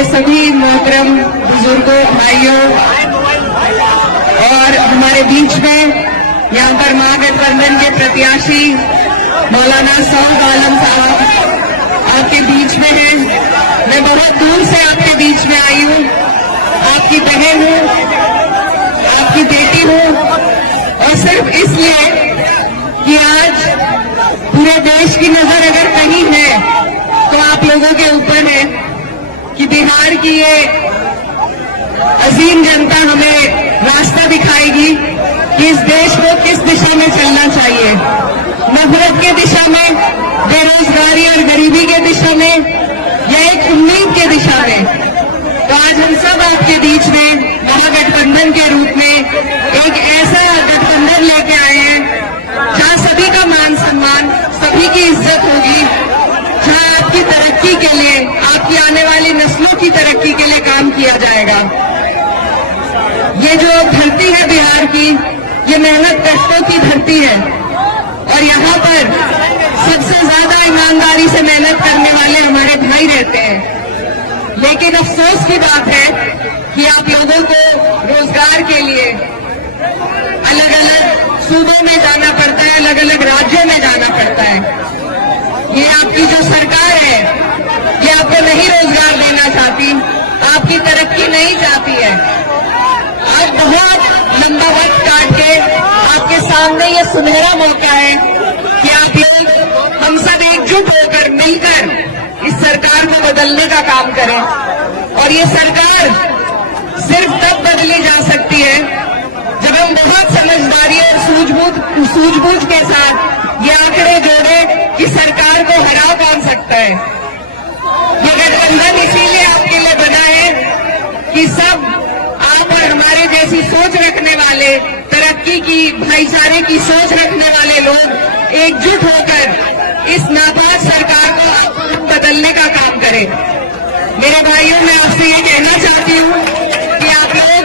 मेरे सभी मोहतरम बुजुर्गों, भाइयों और हमारे बीच में यहाँ पर महागठबंधन के प्रत्याशी मौलाना सऊद आलम साहब आपके बीच में हैं। मैं बहुत दूर से आपके बीच में आई हूँ, आपकी बहन हूँ, आपकी बेटी हूँ, और सिर्फ इसलिए कि आज पूरे देश की नजर अगर कहीं है तो आप लोगों के ऊपर है कि बिहार की ये अजीम जनता हमें रास्ता दिखाएगी कि इस देश को किस दिशा में चलना चाहिए, नफरत के दिशा में, बेरोजगारी और गरीबी के दिशा में, या एक उम्मीद के दिशा में। तो आज हम सब आपके बीच में महागठबंधन के रूप में एक ऐसा गठबंधन लेके आए हैं जहां सभी का मान सम्मान, सभी की इज्जत होगी, जहां आपकी तरक्की के लिए, आपकी आने वाली नस्लों की तरक्की के लिए काम किया जाएगा। ये जो धरती है बिहार की, ये मेहनत कष्टों की धरती है और यहाँ पर सबसे ज्यादा ईमानदारी से मेहनत करने वाले हमारे भाई रहते हैं। लेकिन अफसोस की बात है कि आप लोगों को रोजगार के लिए अलग अलग सूबों में जाना पड़ता है, अलग अलग राज्यों में जाना पड़ता है। ये आपकी जो सरकार है, ये आपको नहीं रोजगार देना चाहती, आपकी तरक्की नहीं चाहती है। आज बहुत लंबा वक्त काट के आपके सामने ये सुनहरा मौका है कि आप लोग हम सब एकजुट होकर मिलकर इस सरकार को बदलने का काम करें। और ये सरकार सिर्फ तब बदली जा सकती है जब हम बहुत समझदारी और सूझबूझ के साथ ये आंकड़े जोड़े कि सरकार को हरा कौन सकता है। ये गठबंधन इसीलिए आपके लिए बना है कि सब आप और हमारे जैसी सोच रखने वाले, तरक्की की, भाईचारे की सोच रखने वाले लोग एकजुट होकर इस नापाक सरकार को बदलने का काम करें। मेरे भाइयों, मैं आपसे ये कहना चाहती हूँ कि आप लोग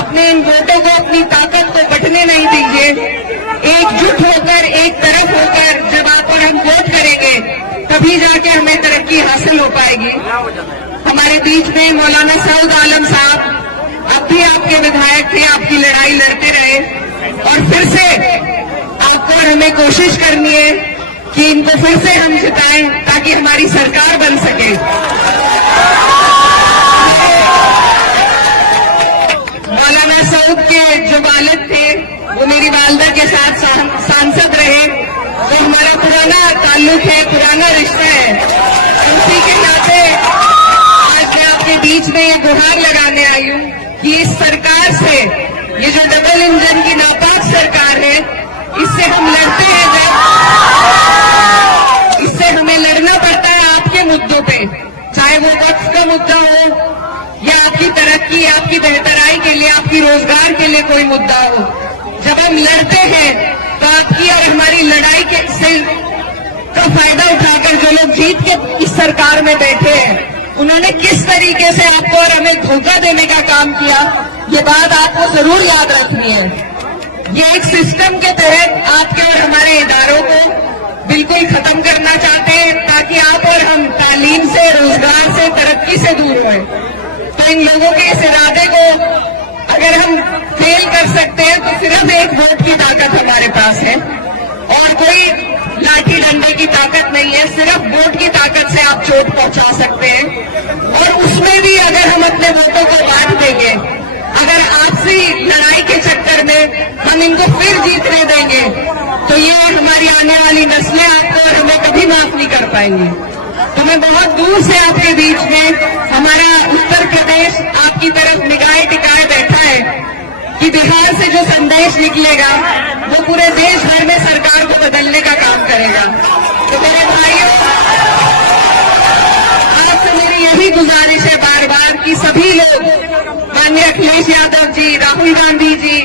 अपने इन वोटों को, अपनी ताकत को बंटने नहीं दीजिए। एकजुट होकर, एक तरफ होकर जब आप और हम वोट करेंगे तभी जाके हमें तरक्की हासिल हो पाएगी। हमारे बीच में मौलाना सऊद आलम साहब अब भी आपके विधायक थे, आपकी लड़ाई लड़ते रहे, और फिर से आपको और हमें कोशिश करनी है कि इनको फिर से हम जिताएं ताकि हमारी सरकार बन सके। मौलाना सऊद के जो वालिद थे वो मेरी वालदा के साथ सांसद रहे, तो हमारा पुराना ताल्लुक है, पुराना रिश्ता है। उसी के नाते आज मैं आपके बीच में ये गुहार लगाने आई हूँ कि इस सरकार से, ये जो डबल इंजन की नापाक सरकार है, इससे हम लड़ते हैं जब, इससे हमें लड़ना पड़ता है आपके मुद्दों पे, चाहे वो वक्फ का मुद्दा हो या आपकी तरक्की, आपकी बेहतराई के लिए, आपकी रोजगार के लिए कोई मुद्दा हो। जब हम लड़ते हैं तो आपकी और हमारी लड़ाई के से का फायदा उठाकर जो लोग जीत के इस सरकार में बैठे हैं, उन्होंने किस तरीके से आपको और हमें धोखा देने का काम किया, ये बात आपको जरूर याद रखनी है। ये एक सिस्टम के तहत आपके और हमारे इदारों को बिल्कुल खत्म करना चाहते हैं ताकि आप और हम तालीम से, रोजगार से, तरक्की से दूर हों। तो इन लोगों के इस इरादे को अगर हम फेल कर सकते हैं तो सिर्फ एक वोट की ताकत हमारे पास है और कोई लाठी डंडे की ताकत नहीं है। सिर्फ वोट की ताकत से आप चोट पहुंचा सकते हैं, और उसमें भी अगर हम अपने वोटों को बांट देंगे, अगर आपसी लड़ाई के चक्कर में हम इनको फिर जीतने देंगे, तो ये हमारी आने वाली नस्लें आपको और हमें कभी माफ नहीं कर पाएंगी। तो मैं बहुत दूर से आपके बीच में, हमारा उत्तर प्रदेश आपकी तरफ निगाहें टिकाए बैठा है कि बिहार से जो संदेश निकलेगा वो पूरे देश भर में सरकार को बदलने का काम करेगा। तो मेरे भाइयों, आपसे मेरी यही गुजारिश है बार बार कि सभी लोग, माननीय अखिलेश यादव जी, राहुल गांधी जी,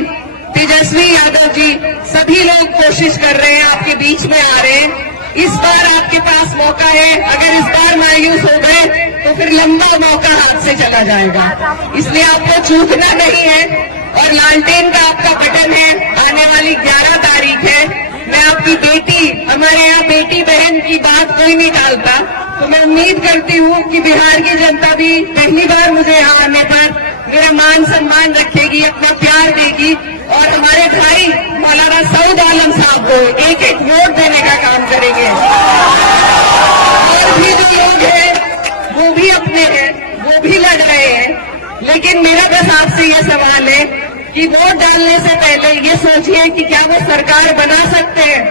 तेजस्वी यादव जी, सभी लोग कोशिश कर रहे हैं, आपके बीच में आ रहे हैं। इस बार आपके पास मौका है, अगर इस बार मायूस हो गए तो फिर लंबा मौका हाथ से चला जाएगा। इसलिए आपको चूकना नहीं है, और लालटेन का आपका बटन है, आने वाली 11 तारीख है। मैं आपकी बेटी, हमारे यहाँ बेटी बहन की बात कोई नहीं टालता, तो मैं उम्मीद करती हूँ कि बिहार की जनता भी पहली बार मुझे यहाँ आने पर मेरा मान सम्मान रखेगी, अपना प्यार देगी और हमारे भाई मौलाना सऊद आलम साहब को एक एक वोट देने का काम करेंगे। और भी जो लोग हैं वो भी अपने हैं, वो भी लड़ रहे हैं, लेकिन मेरा बस आपसे ये सवाल है कि वोट डालने से पहले ये सोचिए कि क्या वो सरकार बना सकते हैं।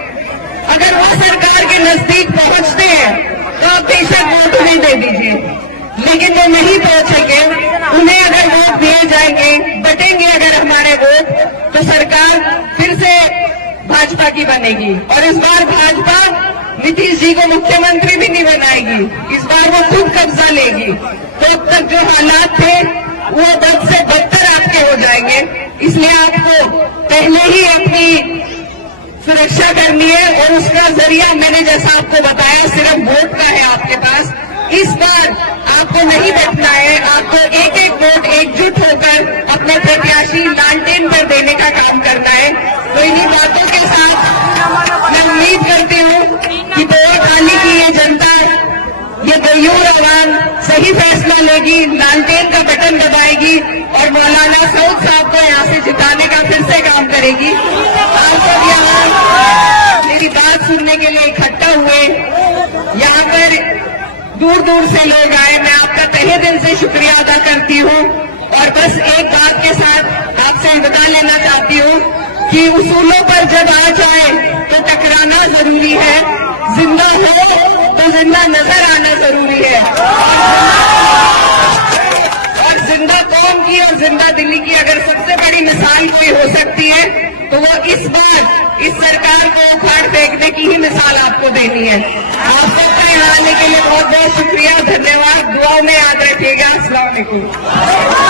अगर वो सरकार के नजदीक पहुंचते हैं तो आप बेशक वोट उन्हें दे दीजिए, लेकिन वो नहीं पहुंचेंगे, उन्हें अगर वोट दिए जाएंगे, बटेंगे अगर हमारे वोट, तो सरकार फिर से भाजपा की बनेगी और इस बार भाजपा नीतीश जी को मुख्यमंत्री भी नहीं बनाएगी, इस बार वो खुद कब्जा लेगी। तो अब तक जो हालात थे वो बद से बदतर आपके हो जाएंगे, इसलिए आपको पहले ही अपनी सुरक्षा करनी है और उसका जरिया मैंने जैसा आपको बताया सिर्फ वोट का है आपके पास। इस बार आपको नहीं बैठना है, आपको एक एक वोट एकजुट होकर अपने प्रत्याशी लालटेन पर देने का काम करना है। तो इन्हीं बातों के साथ मैं उम्मीद करती हूँ कि वोट डालने की ये जनता, ये गयूर आवाम सही फैसला लेगी, लालटेन का बटन दबाएगी और मौलाना सऊद साहब को यहाँ से जिताने का फिर से काम करेगी। आप सब यहाँ मेरी बात सुनने के लिए इकट्ठा हुए, यहाँ पर दूर दूर से लोग आए, मैं आपका तहे दिल से शुक्रिया अदा करती हूँ। और बस एक बात के साथ आपसे विदा लेना चाहती हूँ कि उसूलों पर जब आ जाए तो टकराना जरूरी है, जिंदा हो तो जिंदा नजर आना जरूरी है। और जिंदा कौम की और जिंदा दिल्ली की अगर सबसे बड़ी मिसाल कोई हो सकती है तो वो इस बार इस सरकार को उखाड़ फेंकने की ही मिसाल आपको देनी है। आप सबका यहाँ आने के लिए बहुत बहुत शुक्रिया, धन्यवाद। दुआओं में याद रखिएगा। अस्सलाम वालेकुम।